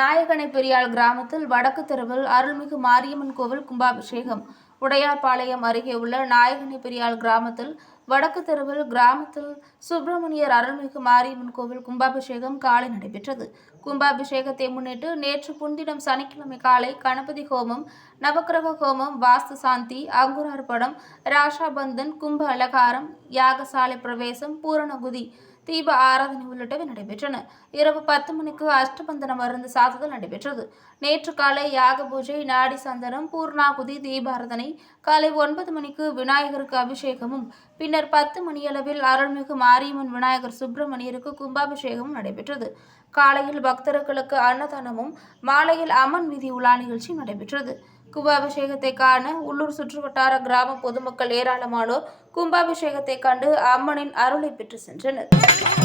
நாயகனை பெரியாள் கிராமத்தில் வடக்கு தெருவில் அருள்மிகு மாரியம்மன் கோவில் கும்பாபிஷேகம். உடையார்பாளையம் அருகே உள்ள நாயகனை பெரியாள் கிராமத்தில் வடக்கு தெருவில் கிராமத்தில் சுப்பிரமணியர் அருள்மிகு மாரியம்மன் கோவில் கும்பாபிஷேகம் காலை நடைபெற்றது. கும்பாபிஷேகத்தை முன்னிட்டு நேற்று முன்தினம் சனிக்கிழமை காலை கணபதி ஹோமம், நவக்கிரக ஹோமம், வாஸ்து சாந்தி, அங்குரார்ப்பணம், ராஷாபந்தன், கும்ப அலங்காரம், யாகசாலை பிரவேசம், பூரணகுதி, தீப ஆராதனை உள்ளிட்டவை நடைபெற்றன. இரவு 10 மணிக்கு அஷ்டபந்தன மருந்து சாத்துதல் நடைபெற்றது. நேற்று காலை யாக பூஜை, நாடி சந்தனம், பூர்ணாகுதி, தீபாராதனை, காலை 9 மணிக்கு விநாயகருக்கு அபிஷேகமும், பின்னர் 10 மணியளவில் அருள்மிகு மாரியம்மன் விநாயகர் சுப்பிரமணியருக்கு கும்பாபிஷேகமும் நடைபெற்றது. காலையில் பக்தர்களுக்கு அன்னதானமும், மாலையில் அம்மன் வீதி உலா நிகழ்ச்சி நடைபெற்றது. கும்பாபிஷேகத்தை காண உள்ளூர் சுற்றுவட்டார கிராம பொதுமக்கள் ஏராளமானோர் கும்பாபிஷேகத்தை கண்டு அம்மனின் அருளை பெற்று சென்றனர்.